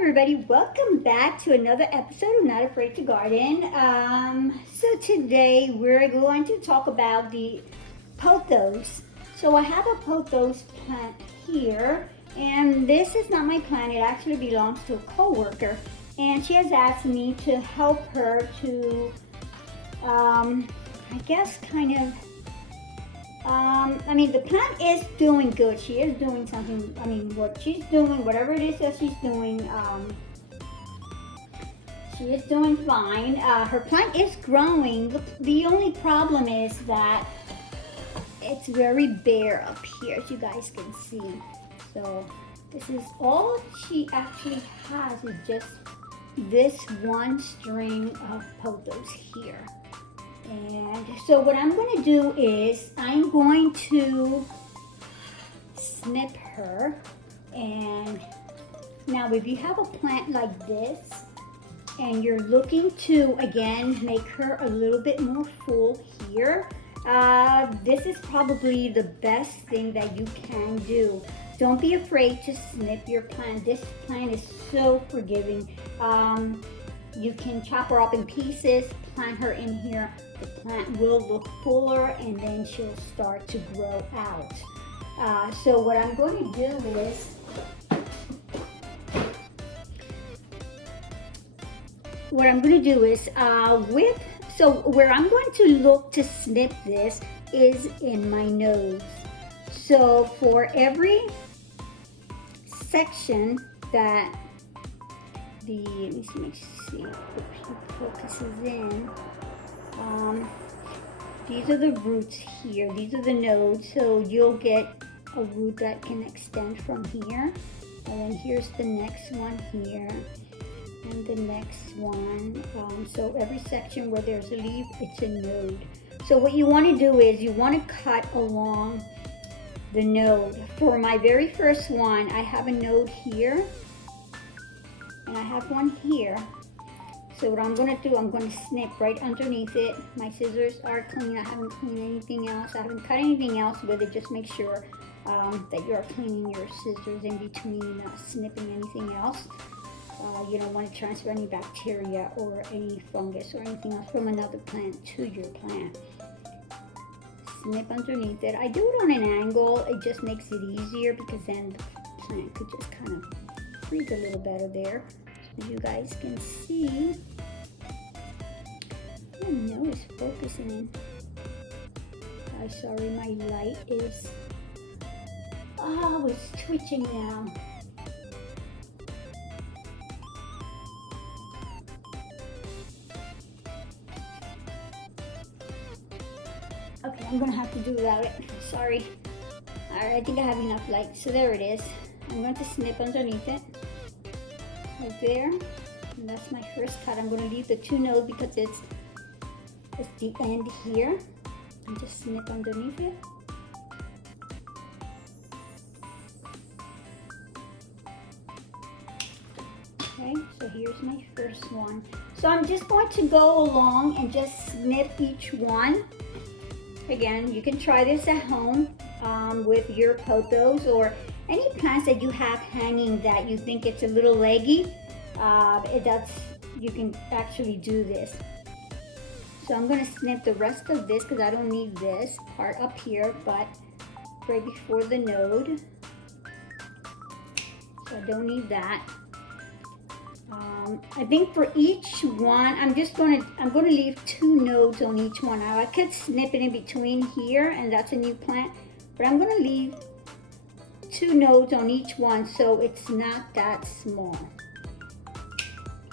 everybody, welcome back to another episode of Not Afraid to Garden. So today we're going to talk about the pothos. So I have a pothos plant here, and this is not my plant. It actually belongs to a coworker, and she has asked me to help her to, I guess, kind of. The plant is doing good. She is doing something. What she's doing, whatever it is that she's doing, she is doing fine. Her plant is growing. The only problem is that it's very bare up here, as you guys can see. So this is all she actually has is just this one string of pothos here. And so what I'm going to do is I'm going to snip her. And now if you have a plant like this and you're looking to again make her a little bit more full here, this is probably the best thing that you can do. Don't be afraid to snip your plant. This plant is so forgiving. You can chop her up in pieces, plant her in here. The plant will look fuller and then she'll start to grow out. So what I'm going to do is where I'm going to look to snip this is in my nodes. So for every section that let me see if it focuses in. These are the roots here. These are the nodes. So you'll get a root that can extend from here. And then here's the next one here. And the next one. So every section where there's a leaf, it's a node. So what you want to do is you want to cut along the node. For my very first one, I have a node here. And I have one here. So what I'm going to do, I'm going to snip right underneath it. My scissors are clean. I haven't cleaned anything else. I haven't cut anything else with it. Just make sure that you're cleaning your scissors in between snipping anything else. You don't want to transfer any bacteria or any fungus or anything else from another plant to your plant. Snip underneath it. I do it on an angle. It just makes it easier because then the plant could just kind of breathe a little better there. As you guys can see, I know it's focusing. I'm sorry, my light is, it's twitching now. Okay, I'm gonna have to do without it. Sorry. Alright, I think I have enough light. So there it is. I'm going to snip underneath it. Right there, and that's my first cut. I'm going to leave the two nodes because it's the end here, and just snip underneath it. Okay, so here's my first one. So I'm just going to go along and just snip each one. Again, you can try this at home with your pothos or any plants that you have hanging that you think it's a little leggy. You can actually do this. So I'm going to snip the rest of this because I don't need this part up here, but right before the node. So I don't need that. I think for each one, I'm going to leave two nodes on each one. Now I could snip it in between here, and that's a new plant, but I'm going to leave two nodes on each one so it's not that small.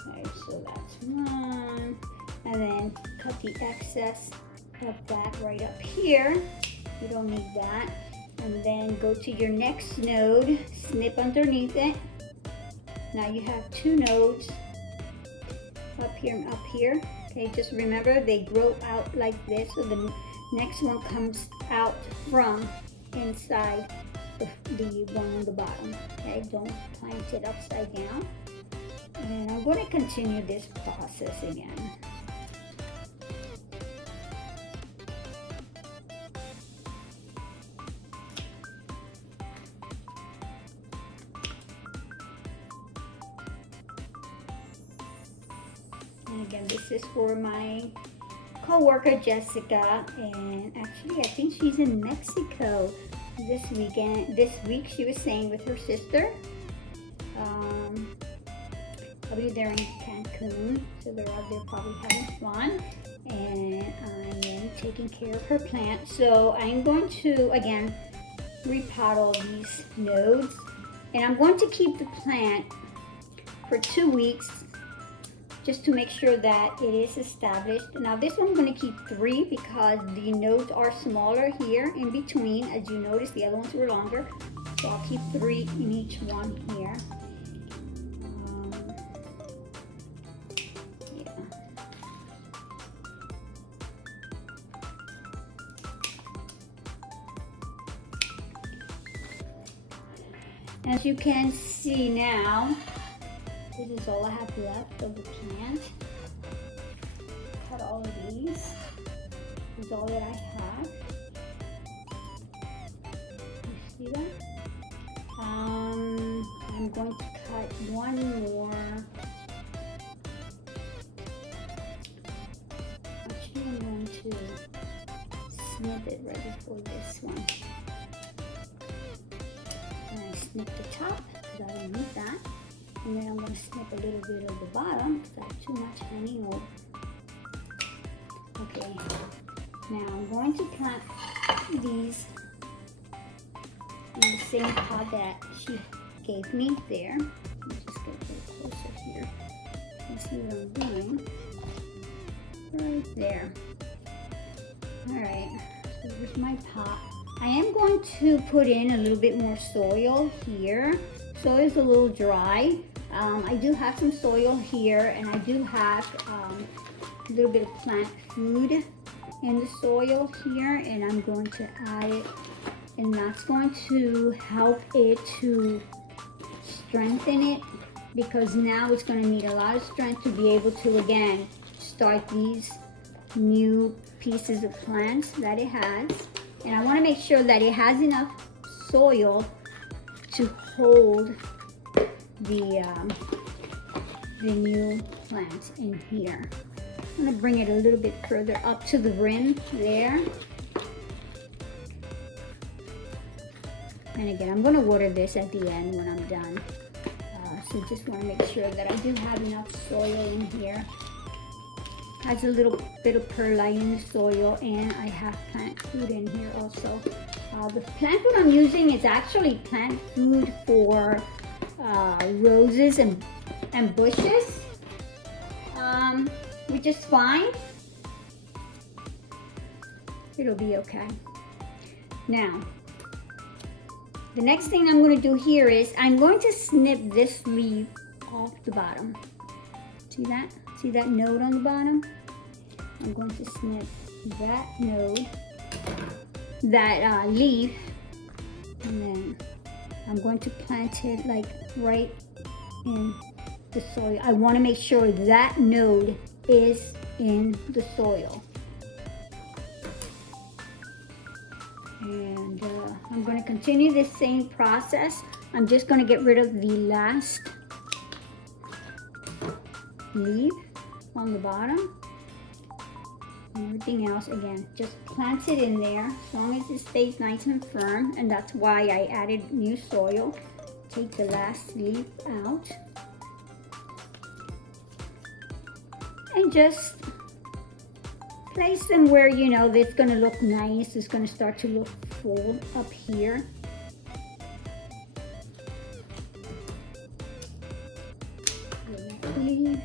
Okay, so that's one, and then cut the excess of that right up here. You don't need that. And then go to your next node, snip underneath it. Now you have two nodes up here and up here. Okay, just remember they grow out like this, so the next one comes out from inside the one on the bottom. Okay, don't plant it upside down. And I'm going to continue this process again. again, this is for my co-worker Jessica, and actually I think she's in Mexico this weekend. This week she was staying with her sister. Probably they're in Cancun, so they're out there probably having fun, and I am taking care of her plant. So I'm going to again repot these nodes, and I'm going to keep the plant for 2 weeks just to make sure that it is established. Now this one I'm going to keep 3 because the nodes are smaller here in between. As you notice, the other ones were longer, so I'll keep 3 in each one here. As you can see now, this is all I have left of the plant. Cut all of these. This is all that I have. You see that? I'm going to cut one more. Actually, I'm going to snip it right before this one. And I snip the top because I don't need that. And then I'm going to snip a little bit of the bottom because I have too much hanging over. Okay, now I'm going to plant these in the same pot that she gave me there. Let me just get a little closer here and see what I'm doing. Right there. Alright, so here's my pot. I am going to put in a little bit more soil here. Soil is a little dry. I do have some soil here, and I do have a little bit of plant food in the soil here, and I'm going to add it, and that's going to help it to strengthen it, because now it's going to need a lot of strength to be able to again start these new pieces of plants that it has. And I want to make sure that it has enough soil to hold the new plant in here. I'm going to bring it a little bit further up to the rim there. And again, I'm going to water this at the end when I'm done. So just want to make sure that I do have enough soil in here. Has a little bit of perlite in the soil, and I have plant food in here also. The plant food I'm using is actually plant food for roses and bushes, which is fine. It'll be okay. Now, the next thing I'm going to do here is I'm going to snip this leaf off the bottom. See that? See that node on the bottom? I'm going to snip that node, that leaf, and then I'm going to plant it like right in the soil. I want to make sure that node is in the soil. And I'm going to continue this same process. I'm just going to get rid of the last leaf on the bottom. And everything else, again, just plant it in there as long as it stays nice and firm. And that's why I added new soil. Take the last leaf out. And just place them where you know it's going to look nice. It's going to start to look full up here. Leaf.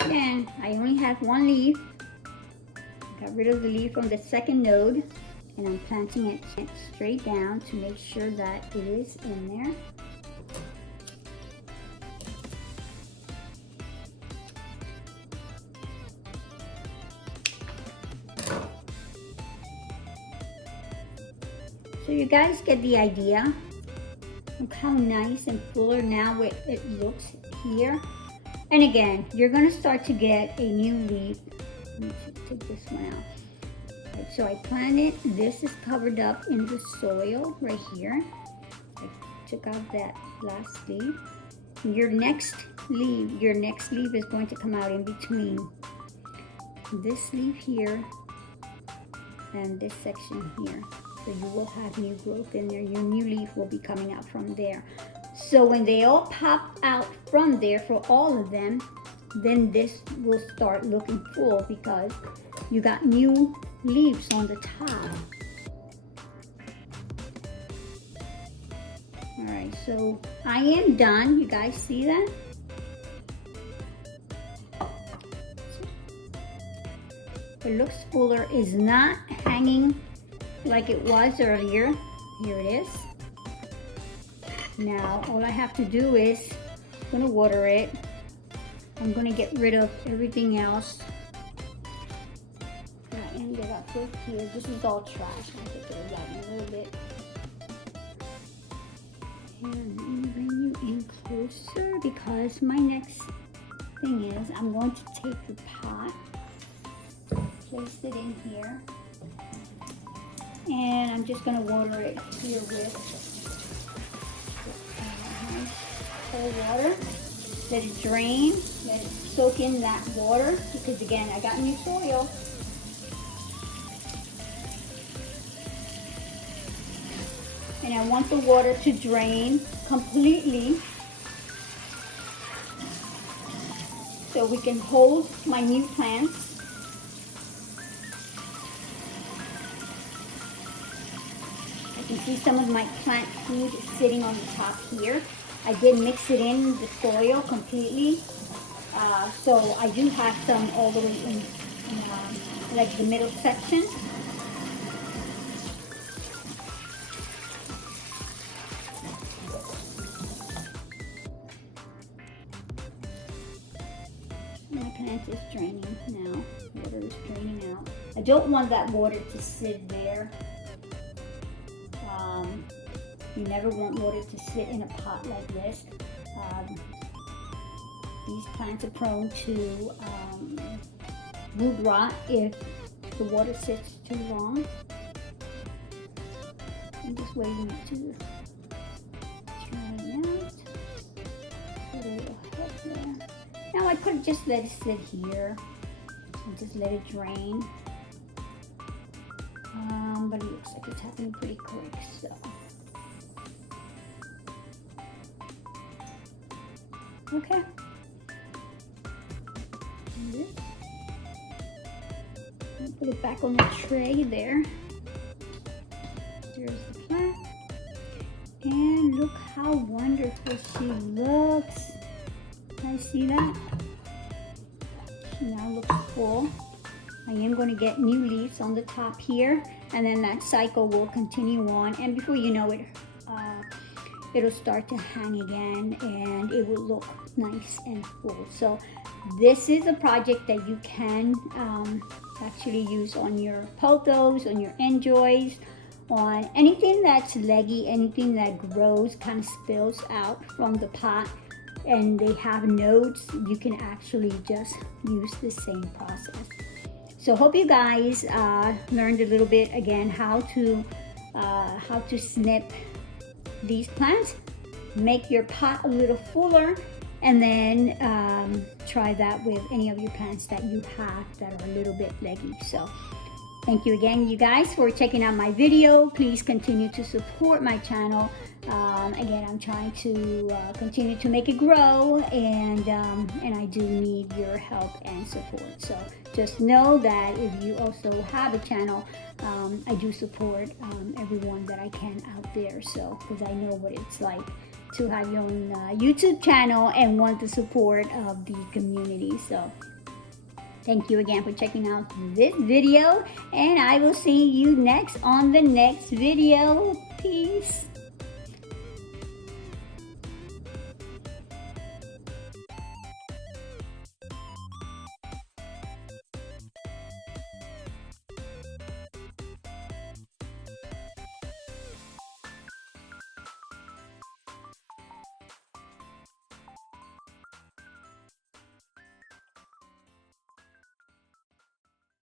Again, I only have one leaf. Got rid of the leaf from the second node, and I'm planting it straight down to make sure that it is in there. So you guys get the idea. Look how nice and fuller now it looks here. And again, you're gonna start to get a new leaf. Let me take this one out. Right, so I planted, this is covered up in the soil right here. I took out that last leaf. Your next leaf is going to come out in between this leaf here and this section here. So you will have new growth in there. Your new leaf will be coming out from there. So when they all pop out from there for all of them, then this will start looking full because you got new leaves on the top. All right, so I am done. You guys see that? It looks fuller. It's not hanging like it was earlier. Here it is. Now all I have to do is I'm gonna water it. I'm gonna get rid of everything else that ended up with here. This is all trash. I'm gonna get rid of that in a little bit. And let me bring you in closer because my next thing is I'm going to take the pot, place it in here, and I'm just going to water it here with cold water. Let it drain, let it soak in that water because again I got new soil. And I want the water to drain completely so we can hold my new plants. I can see some of my plant food sitting on the top here. I did mix it in the soil completely. So I do have some all the way in like the middle section. My plant is draining now. Water is draining out. I don't want that water to sit there. You never want water to sit in a pot like this. These plants are prone to root rot if the water sits too long. I'm just waiting to dry out. Put a little help there. Now I could just let it sit here and just let it drain. But it looks like it's happening pretty quick, so. Okay. Put it back on the tray there. There's the plant. And look how wonderful she looks. I see that. She now looks full. I am going to get new leaves on the top here, and then that cycle will continue on, and before you know it, it'll start to hang again and it will look nice and full. So this is a project that you can actually use on your pothos, on your enjoys, on anything that's leggy, anything that grows, kind of spills out from the pot and they have nodes. You can actually just use the same process. So hope you guys learned a little bit again how to snip these plants, make your pot a little fuller, and then try that with any of your plants that you have that are a little bit leggy. So thank you again, you guys, for checking out my video. Please continue to support my channel. Again, I'm trying to continue to make it grow, and I do need your help and support. So just know that if you also have a channel, I do support everyone that I can out there. So because I know what it's like to have your own YouTube channel and want the support of the community. So thank you again for checking out this video, and I will see you next on the next video. Peace.